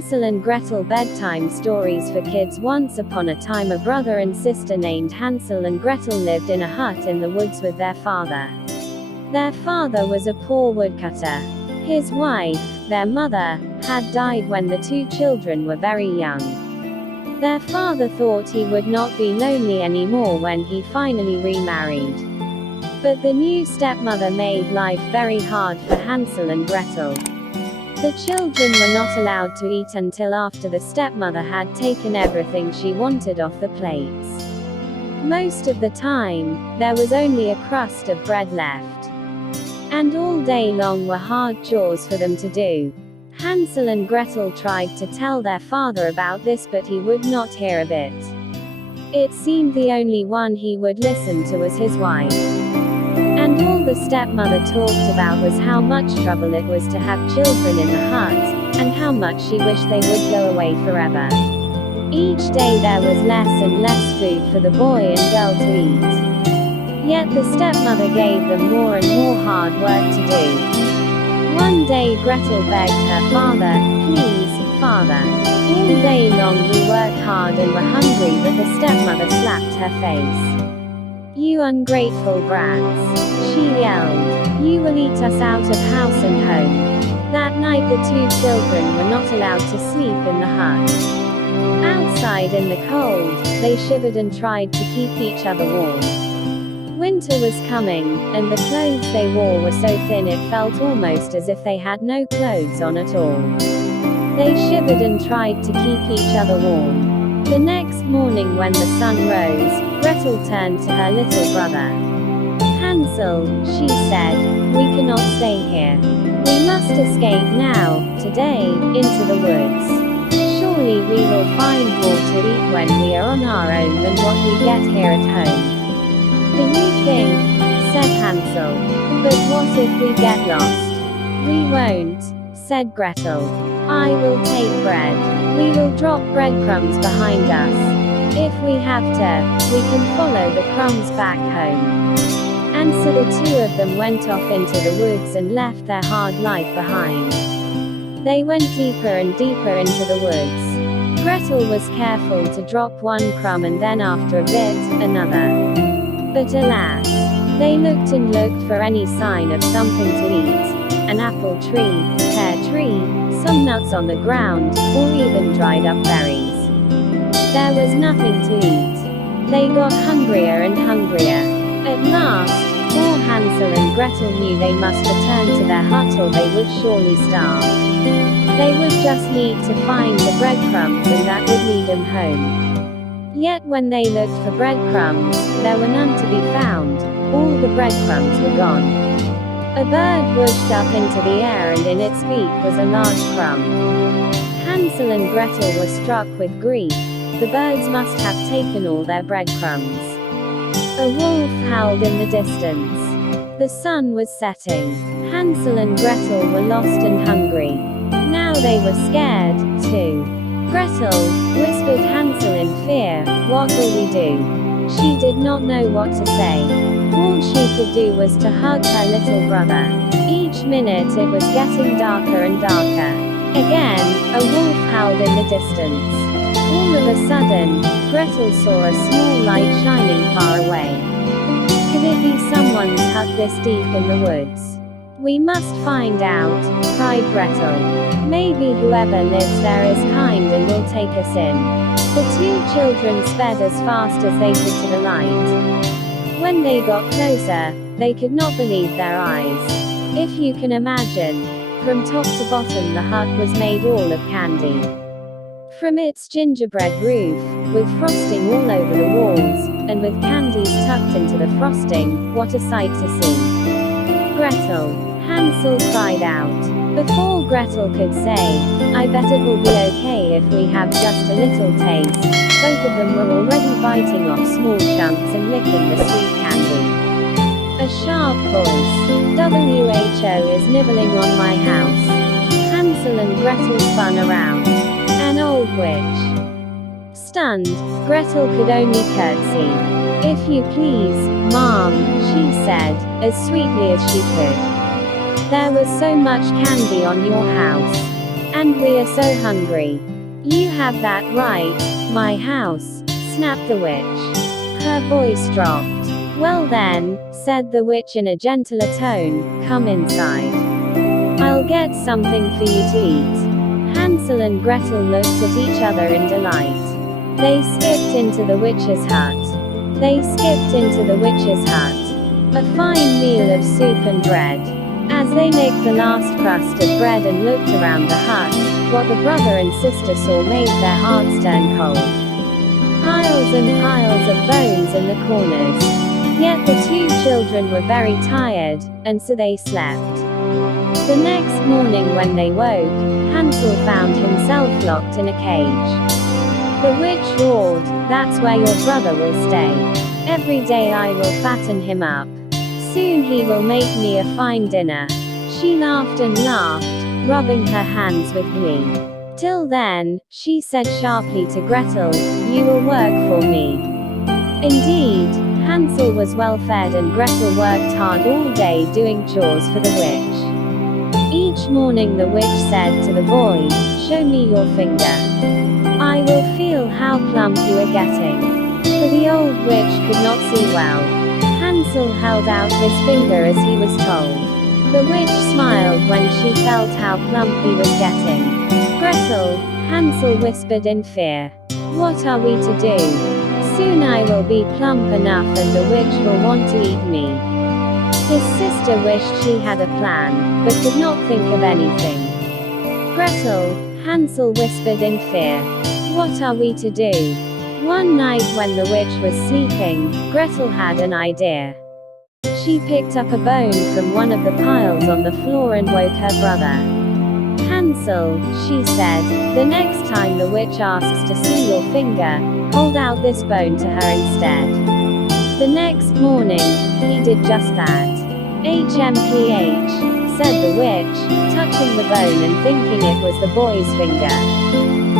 Hansel and Gretel Bedtime Stories for Kids. Once upon a time, a brother and sister named Hansel and Gretel lived in a hut in the woods with their father. Their father was a poor woodcutter. His wife, their mother, had died when the two children were very young. Their father thought he would not be lonely anymore when he finally remarried. But the new stepmother made life very hard for Hansel and Gretel. The children were not allowed to eat until after the stepmother had taken everything she wanted off the plates. Most of the time, there was only a crust of bread left. And all day long were hard chores for them to do. Hansel and Gretel tried to tell their father about this, but he would not hear of it. It seemed the only one he would listen to was his wife. And all the stepmother talked about was how much trouble it was to have children in the hut, and how much she wished they would go away forever. Each day there was less and less food for the boy and girl to eat. Yet the stepmother gave them more and more hard work to do. One day Gretel begged her father, "Please, father. All day long we work hard and were hungry," but the stepmother slapped her face. "You ungrateful brats," she yelled. "You will eat us out of house and home." That night the two children were not allowed to sleep in the hut. Outside in the cold, they shivered and tried to keep each other warm. Winter was coming, and the clothes they wore were so thin it felt almost as if they had no clothes on at all. They shivered and tried to keep each other warm. The next morning when the sun rose, Gretel turned to her little brother. "Hansel," she said, "we cannot stay here. We must escape now, today, into the woods. Surely we will find more to eat when we are on our own than what we get here at home." "Do you think?" said Hansel. "But what if we get lost?" "We won't," said Gretel. "I will take bread. We will drop breadcrumbs behind us. If we have to, we can follow the crumbs back home." And so the two of them went off into the woods and left their hard life behind. They went deeper and deeper into the woods. Gretel was careful to drop one crumb and then after a bit, another. But alas, they looked and looked for any sign of something to eat. An apple tree, pear tree, some nuts on the ground, or even dried up berries. There was nothing to eat. They got hungrier and hungrier. At last, poor Hansel and Gretel knew they must return to their hut or they would surely starve. They would just need to find the breadcrumbs and that would lead them home. Yet when they looked for breadcrumbs, there were none to be found. All the breadcrumbs were gone. A bird whooshed up into the air and in its beak was a large crumb. Hansel and Gretel were struck with grief. The birds must have taken all their breadcrumbs. A wolf howled in the distance. The sun was setting. Hansel and Gretel were lost and hungry. Now they were scared, too. "Gretel," whispered Hansel in fear, "what will we do?" She did not know what to say. All she could do was to hug her little brother. Each minute it was getting darker and darker. Again, a wolf howled in the distance. All of a sudden, Gretel saw a small light shining far away. Could it be someone's hut this deep in the woods? "We must find out," cried Gretel. "Maybe whoever lives there is kind and will take us in." The two children sped as fast as they could to the light. When they got closer, they could not believe their eyes. If you can imagine, from top to bottom the hut was made all of candy. From its gingerbread roof, with frosting all over the walls, and with candies tucked into the frosting, what a sight to see. "Gretel," Hansel cried out. Before Gretel could say, "I bet it will be okay if we have just a little taste," both of them were already biting off small chunks and licking the sweet candy. A sharp voice, "WHO is nibbling on my house." Hansel and Gretel spun around. An old witch. Stunned, Gretel could only curtsy. "If you please, Mom," she said, as sweetly as she could. "There was so much candy on your house. And we are so hungry. You have that right, my house, snapped the witch. Her voice dropped. Well then, said the witch in a gentler tone, come inside. I'll get something for you to eat. Hansel and Gretel looked at each other in delight. They skipped into the witch's hut. A fine meal of soup and bread. As they nicked the last crust of bread and looked around the hut, what the brother and sister saw made their hearts turn cold. Piles and piles of bones in the corners. Yet the two children were very tired, and so they slept. The next morning when they woke, Hansel found himself locked in a cage. The witch roared, that's where your brother will stay. Every day I will fatten him up. Soon he will make me a fine dinner. She laughed and laughed, rubbing her hands with glee. Till then, she said sharply to Gretel, you will work for me. Indeed, Hansel was well fed and Gretel worked hard all day doing chores for the witch. Each morning the witch said to the boy, show me your finger. I will feel how plump you are getting. For the old witch could not see well. Hansel held out his finger as he was told. The witch smiled when she felt how plump he was getting. Gretel, Hansel whispered in fear. What are we to do? Soon I will be plump enough and the witch will want to eat me. His sister wished she had a plan, but could not think of anything. Gretel, Hansel whispered in fear. What are we to do? One night when the witch was sleeping, Gretel had an idea. She picked up a bone from one of the piles on the floor and woke her brother. Hansel, she said, the next time the witch asks to see your finger, hold out this bone to her instead. The next morning, he did just that. HMPH, said the witch, touching the bone and thinking it was the boy's finger.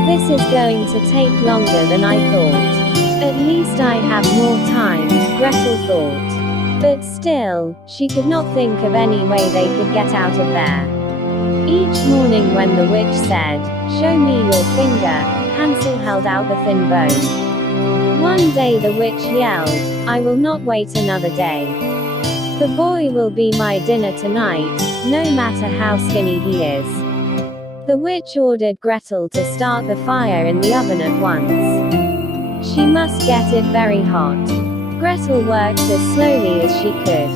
This is going to take longer than I thought. At least I have more time, Gretel thought. But still, she could not think of any way they could get out of there. Each morning when the witch said, show me your finger, Hansel held out the thin bone. One day the witch yelled, I will not wait another day. The boy will be my dinner tonight, no matter how skinny he is. The witch ordered Gretel to start the fire in the oven at once. She must get it very hot. Gretel worked as slowly as she could.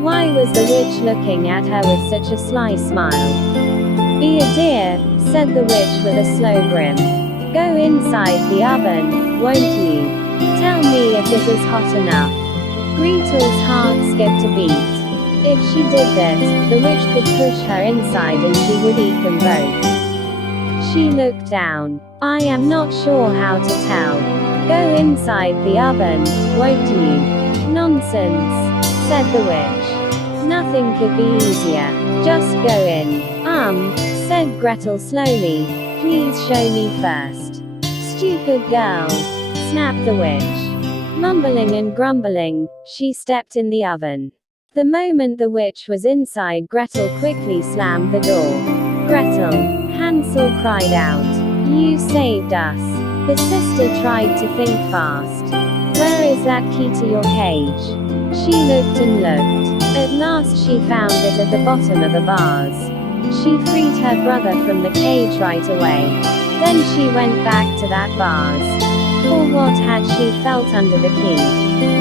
Why was the witch looking at her with such a sly smile? Be a dear, said the witch with a slow grin. Go inside the oven, won't you? Tell me if it is hot enough. Gretel's heart skipped a beat. If she did this, the witch could push her inside and she would eat them both. She looked down. I am not sure how to tell. Go inside the oven, won't you? Nonsense, said the witch. Nothing could be easier. Just go in. Said Gretel slowly. Please show me first. Stupid girl, snapped the witch. Mumbling and grumbling, she stepped in the oven. The moment the witch was inside, Gretel quickly slammed the door. Gretel, Hansel cried out. You saved us. The sister tried to think fast. Where is that key to your cage? She looked and looked. At last she found it at the bottom of a vase. She freed her brother from the cage right away. Then she went back to that vase. For what had she felt under the key?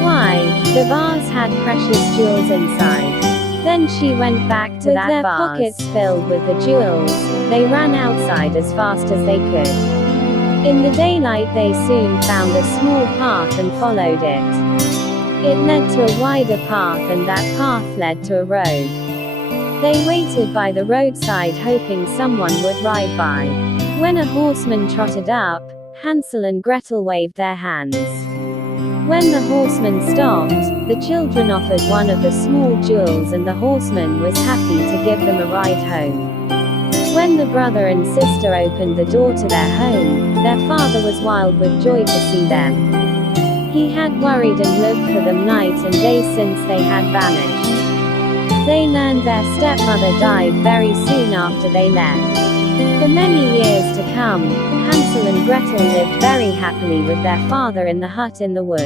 Why, the vase had precious jewels inside. Then she went back to that vase. With their pockets filled with the jewels, they ran outside as fast as they could. In the daylight they soon found a small path and followed it. It led to a wider path and that path led to a road. They waited by the roadside hoping someone would ride by. When a horseman trotted up, Hansel and Gretel waved their hands. When the horseman stopped, the children offered one of the small jewels and the horseman was happy to give them a ride home. When the brother and sister opened the door to their home, their father was wild with joy to see them. He had worried and looked for them night and day since they had vanished. They learned their stepmother died very soon after they left. For many years to come, Hansel and Gretel lived very happily with their father in the hut in the woods.